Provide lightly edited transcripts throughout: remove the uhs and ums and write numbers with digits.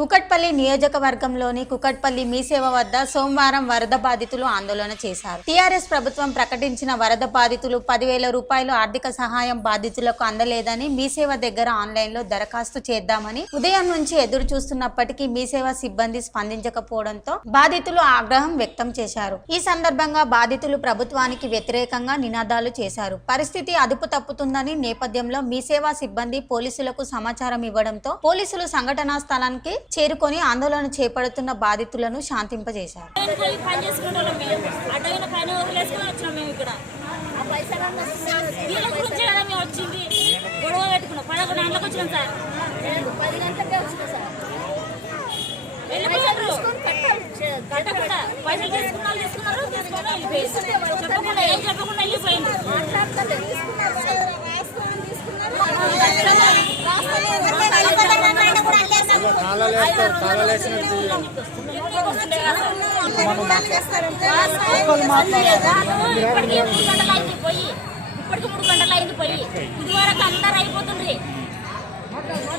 కుకట్పల్లి నియోజకవర్గంలోని కుకట్పల్లి మీసేవ వద్ద సోమవారం వరద బాధితులు ఆందోళన చేశారు. టీఆర్ఎస్ ప్రభుత్వం ప్రకటించిన వరద బాధితులు 10,000 రూపాయలు ఆర్థిక సహాయం బాధితులకు అందలేదని మీసేవ దగ్గర ఆన్లైన్లో దరఖాస్తు చేద్దామని ఉదయం నుంచి ఎదురు చూస్తున్నప్పటికీ మీసేవ సిబ్బంది స్పందించకపోవడంతో బాధితులు ఆగ్రహం వ్యక్తం చేశారు. ఈ సందర్భంగా బాధితులు ప్రభుత్వానికి వ్యతిరేకంగా నినాదాలు చేశారు. పరిస్థితి అదుపు తప్పుతుందని నేపథ్యంలో మీసేవ సిబ్బంది పోలీసులకు సమాచారం ఇవ్వడంతో పోలీసులు సంఘటనా స్థలానికి చేరుకొని ఆందోళన చేపడుతున్న బాధితులను శాంతింపజేశారు.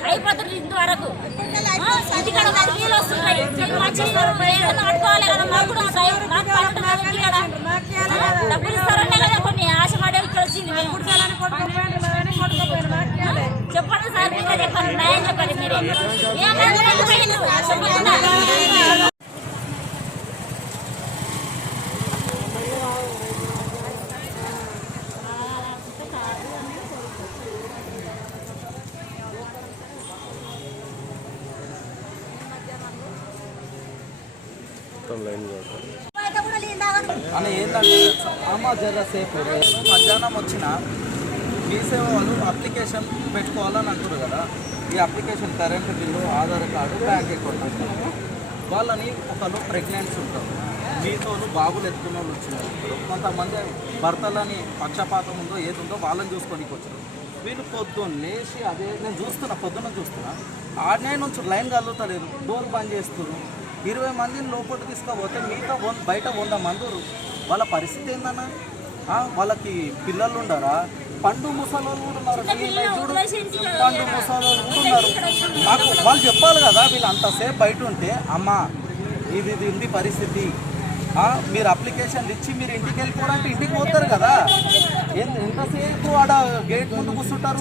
అయిపోతుంది ఇంతవరకు ఇంటికాడ నీళ్ళు వస్తున్నాయి డబ్బులు ఇస్తారనే కదా కొన్ని ఆశపడే ఇక్కడ వచ్చింది. చెప్పండి సార్, మీరే చెప్పండి, న్యాయం చెప్పండి. మీరు అని ఏంటంటే జరసేపు మధ్యాహ్నం వచ్చిన మీ సేవ వాళ్ళు అప్లికేషన్ పెట్టుకోవాలని అంటారు కదా. ఈ application current bill, Aadhaar card, bank account అంటారు. వాళ్ళని ఒకళ్ళు ప్రెగ్నెన్సీ ఉంటారు, మీతో బాబులు ఎత్తుకున్న వాళ్ళు వచ్చినారు. కొంతమంది భర్తలని పక్షపాతం ఉందో ఏది ఉందో వాళ్ళని చూసుకోనికి వచ్చారు. వీళ్ళు పొద్దున్న లేచి అదే నేను పొద్దున్న చూస్తున్నా ఆడనే నుంచి లైన్ కలుగుతలేదు, డోర్ బంద్ చేస్తున్నారు. 20 మందిని లోపలికి తీసుకుపోతే మిగతా బయట 100 మంది. వాళ్ళ పరిస్థితి ఏందన్నా? వాళ్ళకి పిల్లలు ఉండరా? పండు ముసలోళ్ళు కూడా ఉన్నారు, పండు ముసలోళ్ళు కూడా ఉన్నారు. మాకు వాళ్ళు చెప్పాలి కదా. వీళ్ళు అంతసేపు బయట ఉంటే అమ్మ ఇది ఉంది పరిస్థితి, మీరు అప్లికేషన్లు ఇచ్చి మీరు ఇంటికి వెళ్ళిపోవడానికి ఇంటికి పోతారు కదా. ఎంతసేపు ఆడ గేట్ ముందు కూర్చుంటారు.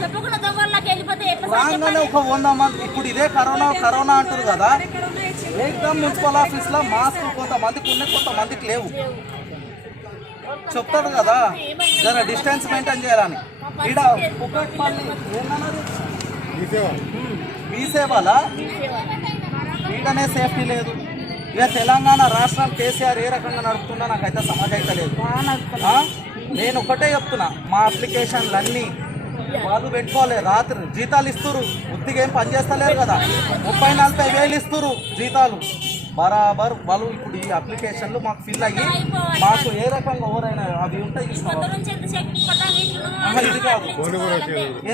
రాగానే ఒక 100 మంది. ఇప్పుడు ఇదే కరోనా అంటారు కదా. ఏకదమ్ మున్సిపల్ ఆఫీస్లో మాస్క్ కొంతమందికి ఉన్నాయి, కొంతమందికి లేవు. చెప్తాడు కదా జర డిస్టెన్స్ మెయింటైన్ చేయాలని. ఇక్కడ కుకట్పల్లి ఏమన్నారు మీ సేవలా ఈడనే సేఫ్టీ లేదు. ఇక తెలంగాణ రాష్ట్రం కేసీఆర్ ఏ రకంగా నడుపుతున్నా నాకైతే సమాజం అయితే లేదు. నేను ఒకటే చెప్తున్నా, మా అప్లికేషన్లు అన్నీ వాళ్ళు పెట్టుకోవాలి. రాత్రి జీతాలు ఇస్తున్నారు, ఉత్తిగా ఏం పని చేస్తలేరు కదా. 30-40 ఇస్తున్నారు జీతాలు బరాబర్. వాళ్ళు ఇప్పుడు ఈ అప్లికేషన్లు మాకు ఫిల్ అయ్యి మాకు ఏ రకంగా ఎవరైనా అవి ఉంటాయి చూసుకోవాలి. ఇది కాదు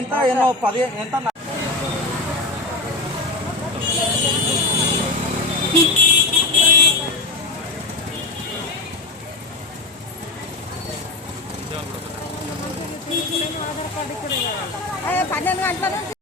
ఎంత 10 ఎంత